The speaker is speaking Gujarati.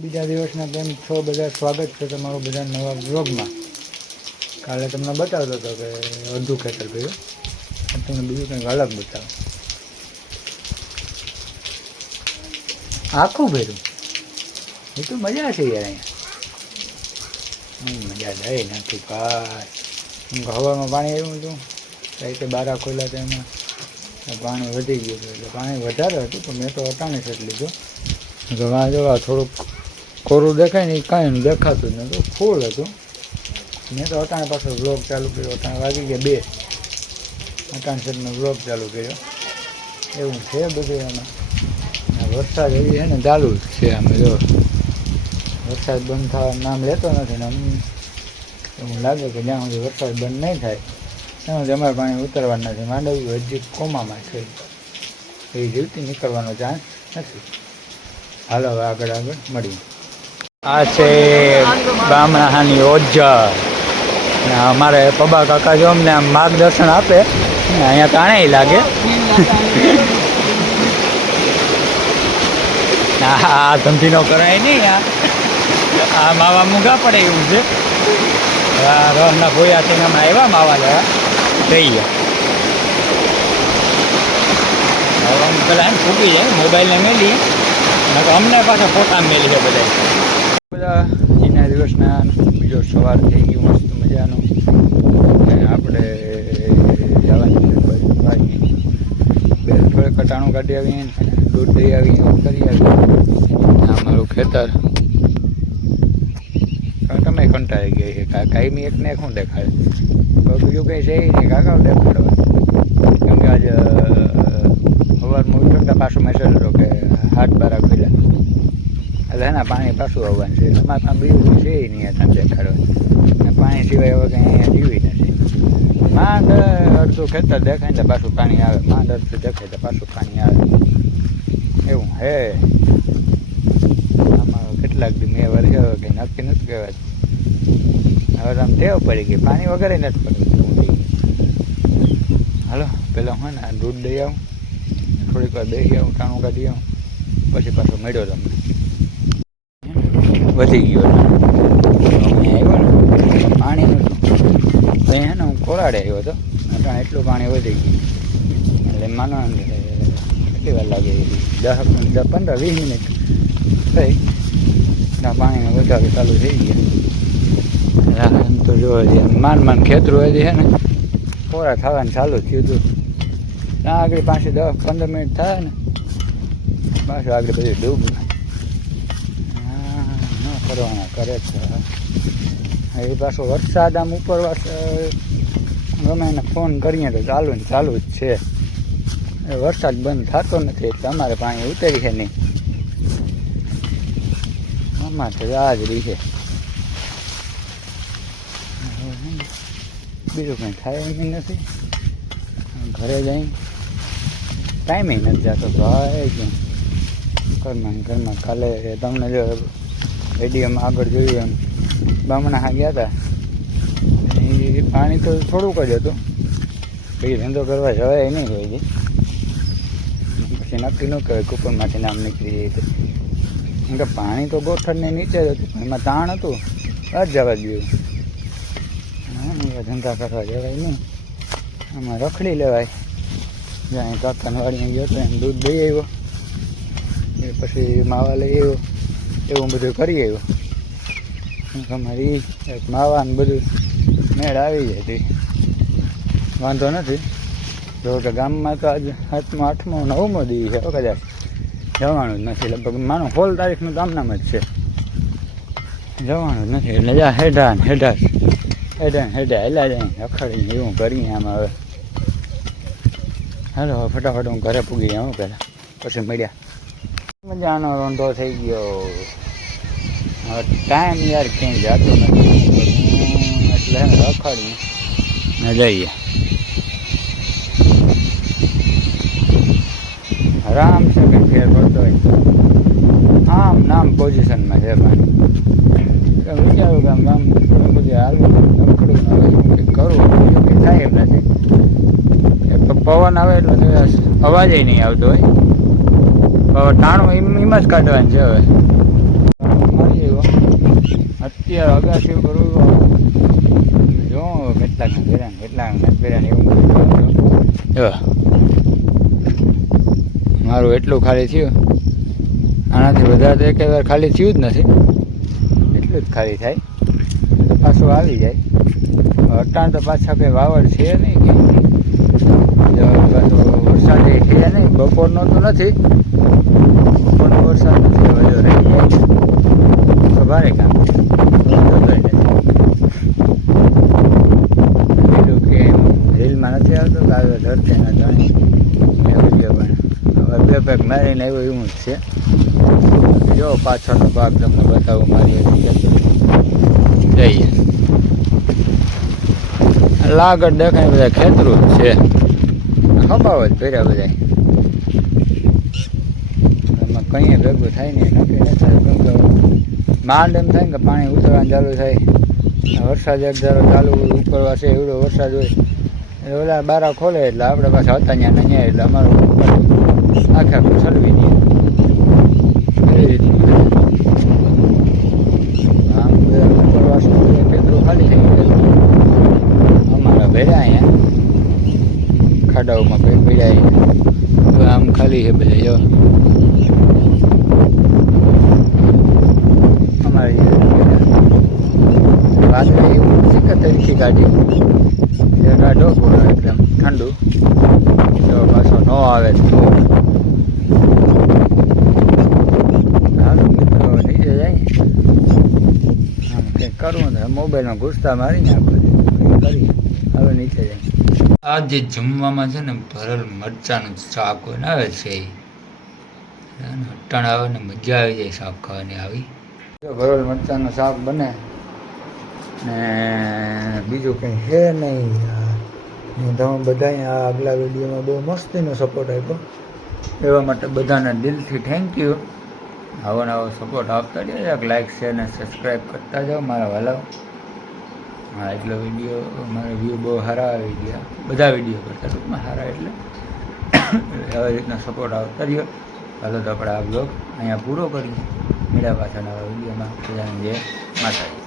બીજા દિવસના કેમ છો બધા? સ્વાગત છે તમારું બધા નવા વ્લોગમાં. કાલે તમને બતાવતો હતો કે અડધું ખેતર કર્યું, તમને બીજું કંઈક અલગ બતાવો. આખું ભર્યું એ તો મજા છે યાર. અહીંયા મજા જાય નથી ભાઈ. હવામાં પાણી આવ્યું હતું, રાતે બારા ખોલ્યા હતા, એમાં પાણી વધી ગયું હતું. એટલે પાણી વધારે હતું તો મેં તો અટાણે જ લીધું. તો વાં જોવા થોડુંક કોરું દેખાય ને, એ કાંઈ દેખાતું જ નહોતું, ફૂલ હતું. મેં તો અટાણે પાછો બ્લોગ ચાલુ કર્યો. અટાણે વાગી ગયા 2, અટાણે સેટનો બ્લોગ ચાલુ કર્યો. એવું છે બધું એમાં. વરસાદ એવી છે ને ચાલુ જ છે. અમે જો વરસાદ બંધ થવાનું નામ લેતો નથી ને એવું લાગે કે જ્યાં સુધી વરસાદ બંધ નહીં થાય ત્યાં સુધી અમારે પાણી ઉતરવાનું નથી. માંડવી હજી કોમામાં છે, એ જીવતી નીકળવાનો ચાન્સ નથી. હાલો હવે આગળ મળીએ. આ છે બામણાની ઓજર. અમારે પબા કાકા જો અમને આમ માર્ગદર્શન આપે ને અહીંયા તાણે લાગે. આ ધમથી નો કરાય નહીં, આ માવા મૂંગા પડે એવું છે. આ રસના ભોયા થઈને હમણાં આવ્યા માવા લેવા થઈ ગયા. પેલા એમ ફૂટી જાય મોબાઈલને મેલી, અમને પાછા ફોટા મેલી છે બધા એના દિવસના. બીજો સવાર થઈ ગયું મસ્ત મજાનું. આપણે જવાની બે થોડે કટાણું કાઢી આવીએ, દૂધ દઈ આવીએ, કરી આવીએ. અમારું ખેતર તમે કંટાળી ગઈ છે. કાયમી એકને એક શું દેખાડે, બીજું કંઈ છે નહીં કાકા દેખાડવા. કેમ કે આજે સવારમાં ઉઠતા પાછું મેસેજ હતો કે 7-12 ખુલ્યા, એટલે એના પાણી પાછું આવવાનું છે. અમારે ત્યાં બીજું છે નહીં ત્યાં દેખાડવા. પાણી સિવાય હવે કંઈ અહીંયા જીવી નથી. માંડ અડધું ખેતર દેખાય ને પાછું પાણી આવે, માંડ અડધું દેખાય તો પાછું પાણી આવે. એવું હે આમાં કેટલાક દી મેં વર્ષે કંઈ નક્કી નથી કહેવાય. હવે આમ ટેવ પડી ગઈ, પાણી વગર નથી પડતું. હાલો પેલા હું ને દૂધ દઈ આવું, થોડીક વાર બેસી આવું, ટાણું કાઢી આવું, પછી પાછો મળ્યો તમને. વધી ગયો આવ્યો ને પાણી નહોતું તો હે ને હું કોરાડે આવ્યો હતો. એટલું પાણી વધી ગયું એટલે માનો કેટલી વાર લાગે, 10-15-20 મિનિટ થઈ ત્યાં પાણીને વધારે ચાલુ થઈ ગયા. એમ તો જો માન ખેતરું હજી છે ને કોરા થવાનું ચાલુ થયું હતું. ત્યાં આગળ પાછી 10-15 મિનિટ થાય ને પાછું આગળ બધું ડૂબ ન કરવાના કરે છે. એ પાછો વરસાદ આમ ઉપરવાસ ગમે એને ફોન કરીએ તો ચાલુ ને ચાલુ જ છે. વરસાદ બંધ થતો નથી એટલે અમારે પાણી ઉતરી છે નહીં. અમારે તો આ જ રહી છે, બીજું કંઈ થાય એમ નથી. ઘરે જઈ ટાઈમે નથી જતો ભાઈ. ઘરમાં કાલે તમને જો રેડિયોમાં આગળ જોયું એમ બામણા ગયા હતા. એ પાણી તો થોડુંક જ હતું, પછી ધંધો કરવા જવાય નહીં હોય. પછી નક્કી ન કહેવાય કુપનમાંથી નામ નીકળી જાય તો. કેમ કે પાણી તો ગોઠણને નીચે જ હતું, એમાં તાણ હતું, જ જવા દઉં. ધંધા કરવા જવાય નહીં, આમાં રખડી લેવાય. જ્યાં કાકાની વાડીને ગયો હતો એમ દૂધ દઈ આવ્યો, એ પછી માવા લઈ આવ્યો, એવું બધું કરી આવ્યો. અમારી એક માવા ને બધું મેળ આવી જાય તે વાંધો નથી. જો કે ગામમાં તો આજ 7મો 8મો 9મો દી છે, કદાચ જવાનું જ નથી. લગભગ માનો 16 તારીખનું ગામનામ જ છે, જવાનું જ નથી. એટલે જા હેડા હેલા જાય રખડીને એવું કરીએ આમાં. હવે હાલો ફટાફટ હું ઘરે પૂગી આવું પહેલાં, પછી મળ્યા. મજાનો રોંધો થઈ ગયો. હવે ટાઈમ યાર ક્યાંય જતો નથી એટલે રખડીએ ને જઈએ. આરામ છે કંઈ ફેર પડતો હોય આમ નામ પોઝિશનમાં છે. પણ વિચારું કે આમ થોડું બધું હાલવું રખડવું કંઈક કરવું કંઈ થાય એમ નથી. પવન આવે એટલે અવાજ નહીં આવતો હોય. હવે ટાણું એમ જ કાઢવાનું છે. હવે ઉદાસી કરવું જો કેટલાક નથી પહેર્યા એવું જો મારું એટલું ખાલી થયું. આનાથી વધારે તો એક વાર ખાલી થયું જ નથી. એટલું જ ખાલી થાય તો પાછું આવી જાય. અટાણ તો પાછા કંઈ વાવડ છે નહીં કે પાછો વરસાદ છે નહીં. બપોરનો તો નથી, બપોરનો વરસાદ નથી. હવે જો રહી જાય તો ભારે કામ લીધું કે રીલમાં નથી આવતો કે આવે ધરતી એના જાણી એ વિડીયો પણ હવે બે પેક મારીને આવ્યો એવું જ છે. જો પાછળનો ભાગ તમને બતાવું મારી જઈએ. લાગડ દેખાય બધા ખેતરું જ છે. ખબાવ જ પહેર્યા બધા. એમાં કંઈ ભેગું થાય ને નક્કી ન થાય. કેમ કે માંડ એમ થાય ને કે પાણી ઉતરવાનું ચાલુ થાય. વરસાદ એક ધારો ચાલુ ઉપરવા છે એવડો વરસાદ હોય એટલે ઓલા બારા ખોલે એટલે આપણે પાછા હતા ત્યાં ને ત્યાં એટલે અમારું આખે આખું છલવી દઈએ એવી રીતનું. આમ ઉપરવાસ ખેતરું ખાલી થઈ ગયું. અમારા ભેર્યા અહીંયા ખાડાઓમાં કંઈ પડ્યા તો આમ ખાલી છે બધા. જો અમારી રાત્રે એવું નથી કે તરીકે કાઢી કાઢો પૂરો એકદમ ઠંડુ. જો પાછો ન આવે તો હાલો મિત્રો નીચે જાય આમ કંઈક કરવું ને મોબાઈલમાં ઘૂસતા મારીને આપણે કરીએ. હવે નીચે જાય. આ જે જમવામાં છે ને ભરેલ મરચાંનું શાક હોય ને આવે છે અટાણ આવે ને મજા આવી જાય શાક ખાવાની. આવી ભરેલ મરચાંનું શાક બને ને બીજું કંઈ છે નહીં. તમે બધા આ આગલા વિડીયોમાં બહુ મસ્તીનો સપોર્ટ આપ્યો એવા માટે બધાને દિલથી થેન્ક યુ. આવો નવો સપોર્ટ આપતા જાય. લાઈક શેર ને સબસ્ક્રાઈબ કરતા જાઓ મારા વાલાઓ. હા એટલો વિડીયો મારા વ્યૂ બહુ સારા આવી ગયા બધા વિડીયો કરતા ટૂંકમાં સારા. એટલે આવી રીતના સપોર્ટ આવતા રહ્યો. હાલો તો આપણે આ બ્લોગ અહીંયા પૂરો કરીએ. મળ્યા પાછા નવા વિડીયોમાં. બધાને જય માતાજી.